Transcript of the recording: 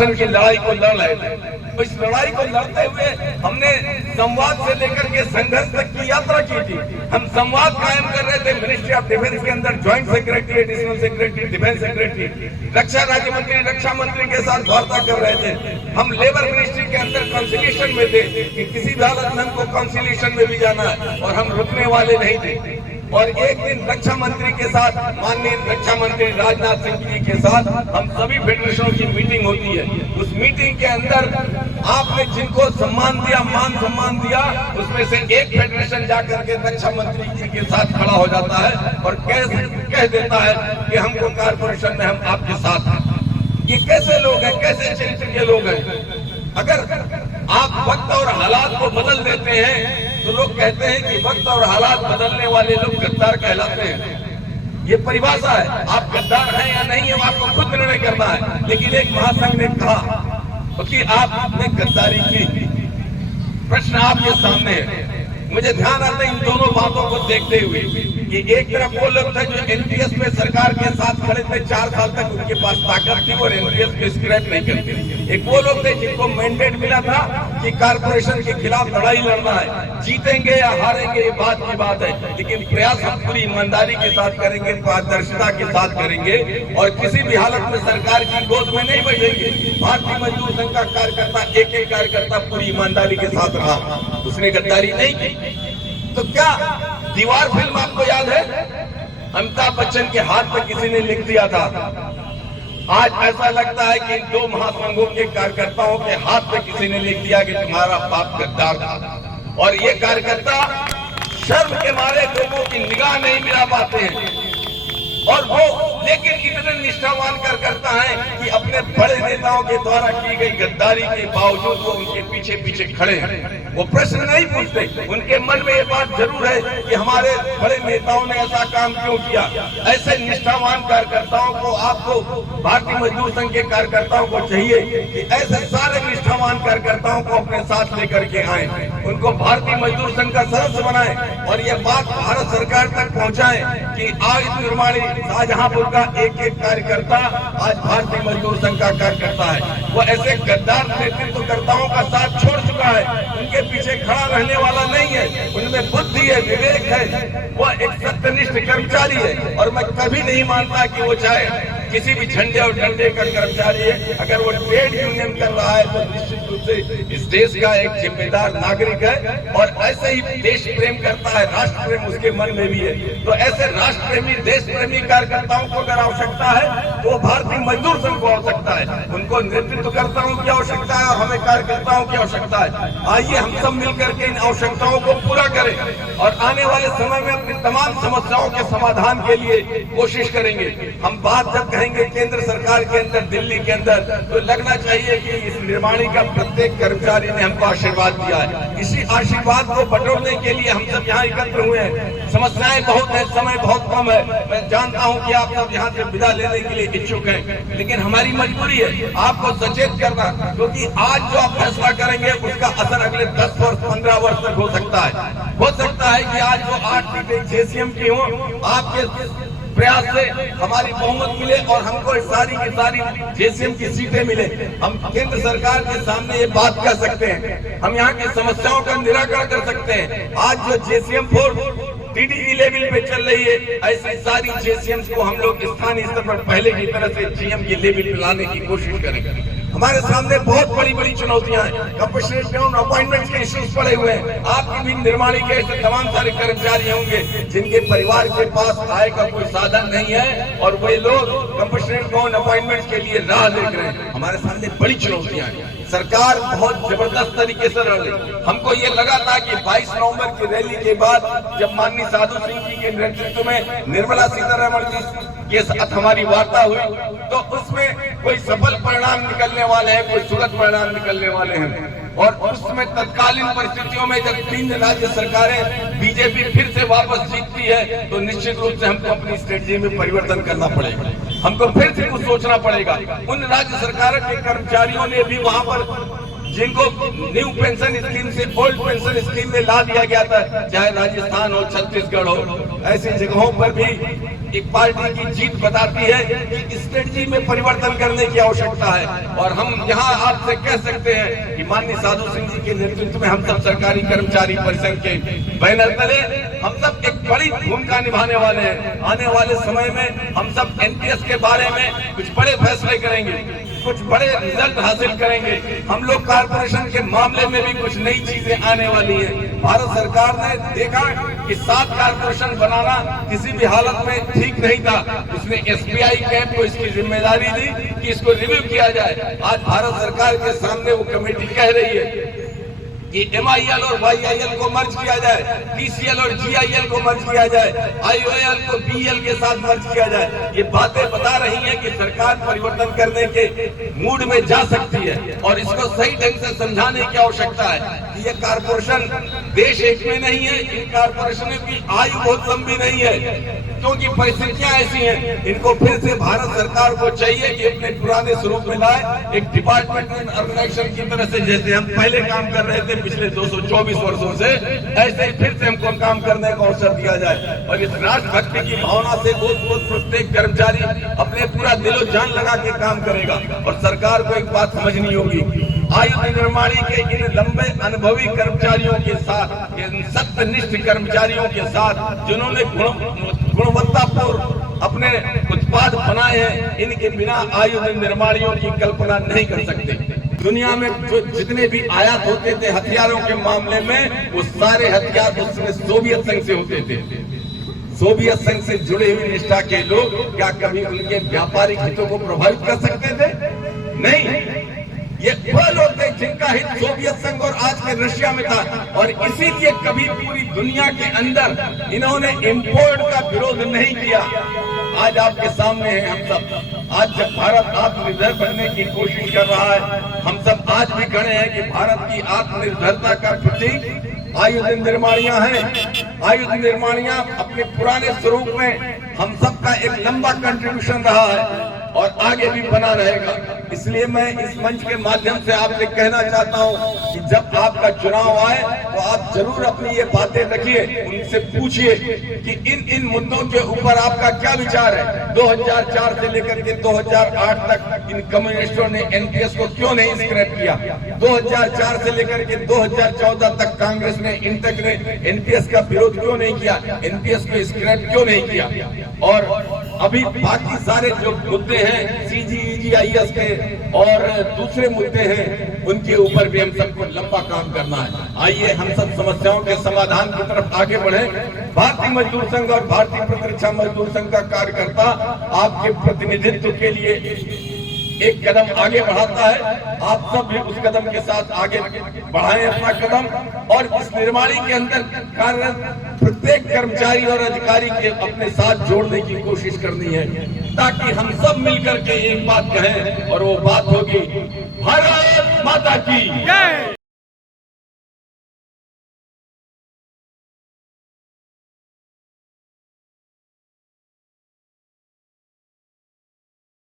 की लड़ाई को लड़ रहे थे। इस लड़ाई को लड़ते हुए हमने संवाद से लेकर के संघर्ष तक की यात्रा की थी। हम संवाद कायम कर रहे थे मिनिस्ट्री ऑफ डिफेंस के अंदर, joint secretary, additional secretary, defence secretary, रक्षा राज्य मंत्री, रक्षा मंत्री के साथ वार्ता कर रहे थे। हम लेबर मिनिस्ट्री के अंदर काउंसिलेशन में थे कि किसी भी हालत में हमको काउंसिलेशन में भी जाना है और हम रुकने वाले नहीं थे। और एक दिन रक्षा मंत्री के साथ, माननीय रक्षा मंत्री राजनाथ सिंह जी के साथ हम सभी फेडरेशनों की मीटिंग होती है। उस मीटिंग के अंदर आपने जिनको सम्मान दिया, मान सम्मान दिया, उसमें से एक फेडरेशन जाकर के रक्षा मंत्री जी के साथ खड़ा हो जाता है और कह देता है कि हमको कारपोरेशन में हम आपके साथ हैं। ये कैसे लोग हैं, कैसे चरित्र के लोग हैं? अगर आप वक्त और हालात को बदल देते हैं तो लोग कहते हैं कि वक्त और हालात बदलने वाले लोग गद्दार कहलाते हैं। ये परिभाषा है। आप गद्दार हैं या नहीं है वो आपको खुद निर्णय करना है। लेकिन एक महासंघ ने कहा कि आपने गद्दारी की, प्रश्न आपके सामने है। मुझे ध्यान आता है इन दोनों बातों को देखते हुए कि एक तरफ वो लोग थे जो एनपीएस में सरकार के साथ खड़े थे, 4 साल तक उनके पास ताकत थी और एनपीएस को स्क्रैप नहीं करते। एक वो लोग थे जिनको मैंडेट मिला था कि कारपोरेशन के खिलाफ लड़ाई लड़ना है। जीतेंगे या हारेंगे ये बात की बात है, लेकिन प्रयास हम पूरी ईमानदारी के साथ करेंगे, पारदर्शिता के साथ करेंगे और किसी भी हालत में सरकार की गोद में नहीं बैठेंगे। भारतीय मजदूर संघ का कार्यकर्ता, एक कार्यकर्ता पूरी ईमानदारी के साथ रहा, उसने गद्दारी नहीं की। तो क्या दीवार फिल्म आपको याद है? अमिताभ बच्चन के हाथ पर किसी ने लिख दिया था। आज ऐसा लगता है कि इन दो महासंघों के कार्यकर्ताओं के हाथ पे किसी ने लिख दिया कि तुम्हारा बाप गद्दार था। और ये कार्यकर्ता शर्म के मारे लोगों की निगाह नहीं मिला पाते हैं और वो लेकिन इतने निष्ठावान कार्यकर्ता हैं कि अपने बड़े नेताओं के द्वारा की गई गद्दारी के बावजूद वो उनके पीछे पीछे खड़े हैं। वो प्रश्न नहीं पूछते। उनके मन में ये बात जरूर है कि हमारे बड़े नेताओं ने ऐसा काम क्यों किया। ऐसे निष्ठावान कार्यकर्ताओं को, आपको भारतीय मजदूर संघ के कार्यकर्ताओं को चाहिए कि ऐसे सारे निष्ठावान कार्यकर्ताओं को अपने साथ लेकर के आए, उनको भारतीय मजदूर संघ का सदस्य बनाए और ये बात भारत सरकार तक पहुँचाए कि आयुध निर्माणी शाहजहांपुर का एक कार्यकर्ता आज भारतीय मजदूर संघ का कार्यकर्ता है। वो ऐसे गद्दार नेतृत्वकर्ताओं का साथ छोड़ चुका है, उनके पीछे खड़ा रहने वाला नहीं है। उनमें बुद्धि है, विवेक है, वो एक सत्यनिष्ठ कर्मचारी है। और मैं कभी नहीं मानता कि वो चाहे किसी भी झंडे और डंडे का कर्मचारी है। अगर वो ट्रेड यूनियन कर रहा है तो निश्चित रूप से इस देश का एक जिम्मेदार नागरिक है और ऐसे ही देश प्रेम करता है, राष्ट्र प्रेम उसके मन में भी है। तो ऐसे राष्ट्र प्रेमी, देश प्रेमी कार्यकर्ताओं को अगर आवश्यकता है तो भारतीय मजदूर संघ को आवश्यकता है। उनको नेतृत्वकर्ताओं की आवश्यकता है और हमें कार्यकर्ताओं की आवश्यकता है। आइए हम सब मिलकर के इन आवश्यकताओं को पूरा करें और आने वाले समय में अपनी तमाम समस्याओं के समाधान के लिए कोशिश करेंगे। हम बात जब कहेंगे केंद्र सरकार के अंदर, दिल्ली के अंदर, तो लगना चाहिए कि इस निर्माणी का प्रत्येक कर्मचारी ने हमको आशीर्वाद दिया है। इसी आशीर्वाद को बटोरने के लिए हम सब यहाँ एकत्र हुए हैं। समस्याएं बहुत है, समय बहुत कम है। मैं जानता हूँ कि आप सब यहाँ से विदा लेने के लिए इच्छुक हैं, लेकिन हमारी मजबूरी है आपको सचेत करना, क्योंकि आज जो आप फैसला करेंगे उसका असर अगले 10 वर्ष 15 वर्ष तक हो सकता है। हो सकता है कि आज जो 8 सीटें जेसीएम की हों, आपके प्रयास से हमारी बहुमत मिले और हमको सारी की सारी जेसीएम की सीटें मिले। हम केंद्र सरकार के सामने ये बात कह सकते हैं, हम यहाँ की समस्याओं का निराकरण कर सकते हैं। आज जो जेसीएम 4 टीडीई लेवल पे चल रही है, ऐसी सारी जेसीएम को हम लोग स्थानीय स्तर पर पहले की तरह से जीएम के लेवल पे लाने की कोशिश करेंगे। हमारे सामने बहुत बड़ी बड़ी चुनौतियां हैं। कंपनसेशन अपॉइंटमेंट्स के इश्यूज पड़े हुए हैं। आपकी भी निर्माणी के ऐसे तमाम सारे कर्मचारी होंगे जिनके परिवार के पास आय का कोई साधन नहीं है और वे लोग कंपनसेशन अपॉइंटमेंट्स के लिए राह देख रहे हैं। हमारे सामने बड़ी चुनौतियां हैं। सरकार बहुत जबरदस्त तरीके से रही। हमको ये लगा था कि 22 नवंबर की रैली के बाद जब माननीय साधु सिंह जी के नेतृत्व में निर्मला सीतारमण जी के साथ हमारी वार्ता हुई तो उसमें कोई सफल परिणाम निकलने वाले हैं, कोई सुखद परिणाम निकलने वाले हैं। और उसमें तत्कालीन परिस्थितियों में जब 3 राज्य सरकारें बीजेपी फिर से वापस जीतती है तो निश्चित रूप से हमको अपनी स्ट्रेटजी में परिवर्तन करना पड़ेगा। हमको फिर से कुछ सोचना पड़ेगा। उन राज्य सरकारों के कर्मचारियों ने भी वहां पर जिनको न्यू पेंशन स्कीम से ओल्ड पेंशन स्कीम में ला दिया गया था, चाहे राजस्थान हो, छत्तीसगढ़ हो, ऐसी जगहों पर भी एक पार्टी की जीत बताती है कि स्ट्रेटजी में परिवर्तन करने की आवश्यकता है। और हम यहाँ आपसे कह सकते हैं कि माननीय साधु सिंह जी के नेतृत्व में हम सब सरकारी कर्मचारी परिषद के बैनर तले हम सब एक बड़ी भूमिका निभाने वाले हैं। आने वाले समय में हम सब एनपीएस के बारे में कुछ बड़े फैसले करेंगे, कुछ बड़े रिजल्ट हासिल करेंगे। हम लोग कारपोरेशन के मामले में भी कुछ नई चीजें आने वाली है। भारत सरकार ने देखा कि 7 कारपोरेशन बनाना किसी भी हालत में ठीक नहीं था, उसने एसबीआई कैप को इसकी जिम्मेदारी दी कि इसको रिव्यू किया जाए। आज भारत सरकार के सामने वो कमेटी कह रही है कि एमआईएल और वाईआईएल को मर्ज किया जाए, डीसीएल और जीआईएल को मर्ज किया जाए, आईओएल को बीएल के साथ मर्ज किया जाए। ये बातें बता रही हैं कि सरकार परिवर्तन करने के मूड में जा सकती है और इसको सही ढंग से समझाने की आवश्यकता है कि ये कारपोरेशन देश एक में नहीं है, इन कारपोरेशनों की आयु बहुत लंबी नहीं है, क्योंकि परिस्थितियां ऐसी हैं। इनको फिर से भारत सरकार को चाहिए कि अपने पुराने स्वरूप में लाए, एक डिपार्टमेंटल ऑर्गेनाइजेशन की तरह से जैसे हम पहले काम कर रहे थे पिछले 224 वर्षों से, ऐसे ही फिर से हमको काम करने का अवसर दिया जाए। और इस राष्ट्रभक्ति की भावना से प्रत्येक कर्मचारी अपने पूरा दिलो जान लगा के काम करेगा। और सरकार को एक बात समझनी होगी, आयुध निर्माणी के इन लंबे अनुभवी कर्मचारियों के साथ, इन सत्यनिष्ठ कर्मचारियों के साथ जिन्होंने गुणवत्तापूर्ण अपने उत्पाद बनाए हैं, इनके बिना आयुध निर्माणियों की कल्पना नहीं कर सकते। दुनिया में जो जितने भी आयात होते थे हथियारों के मामले में, वो सारे हथियार उसमें सोवियत संघ से होते थे। सोवियत संघ से जुड़े हुए निष्ठा के लोग क्या कभी उनके व्यापारिक हितों को प्रभावित कर सकते थे? नहीं। ये वह लोग थे जिनका हित सोवियत संघ और आज के रशिया में था, और इसीलिए कभी पूरी दुनिया के अंदर इन्होंने इंपोर्ट का विरोध नहीं किया। आज आपके सामने है हम सब। आज जब भारत आत्मनिर्भर बनने की कोशिश कर रहा है, हम सब आज भी खड़े हैं कि भारत की आत्मनिर्भरता का प्रतीक आयुध निर्माणियां हैं। आयुध निर्माणियां अपने पुराने स्वरूप में हम सबका एक लंबा कंट्रीब्यूशन रहा है और आगे भी बना रहेगा। इसलिए मैं इस मंच के माध्यम से आपसे कहना चाहता हूं कि जब आपका चुनाव आए तो आप जरूर अपनी ये बातें रखिए, उनसे पूछिए कि इन मुद्दों के ऊपर आपका क्या विचार है। 2004 से लेकर के 2008 तक इन कम्युनिस्टों ने एनपीएस को क्यों नहीं स्क्रैप किया? 2004 से लेकर के 2014 तक कांग्रेस ने इंटक ने एनपीएस का विरोध क्यों नहीं किया? एनपीएस को स्क्रैप क्यों नहीं किया? और अभी बाकी सारे जो मुद्दे हैं सीजीईजीआईएस के और दूसरे मुद्दे हैं, उनके ऊपर भी हम सबको लंबा काम करना है। आइए हम सब समस्याओं के समाधान की तरफ आगे बढ़े। भारतीय मजदूर संघ और भारतीय प्रतिरक्षा मजदूर संघ का कार्यकर्ता आपके प्रतिनिधित्व के लिए एक कदम आगे बढ़ाता है। आप सब भी उस कदम के साथ आगे बढ़ाएं अपना कदम, और इस निर्माणी के अंदर कार्यरत प्रत्येक कर्मचारी और अधिकारी के अपने साथ जोड़ने की कोशिश करनी है, ताकि हम सब मिलकर के एक बात कहें, और वो बात होगी भारत माता की जय।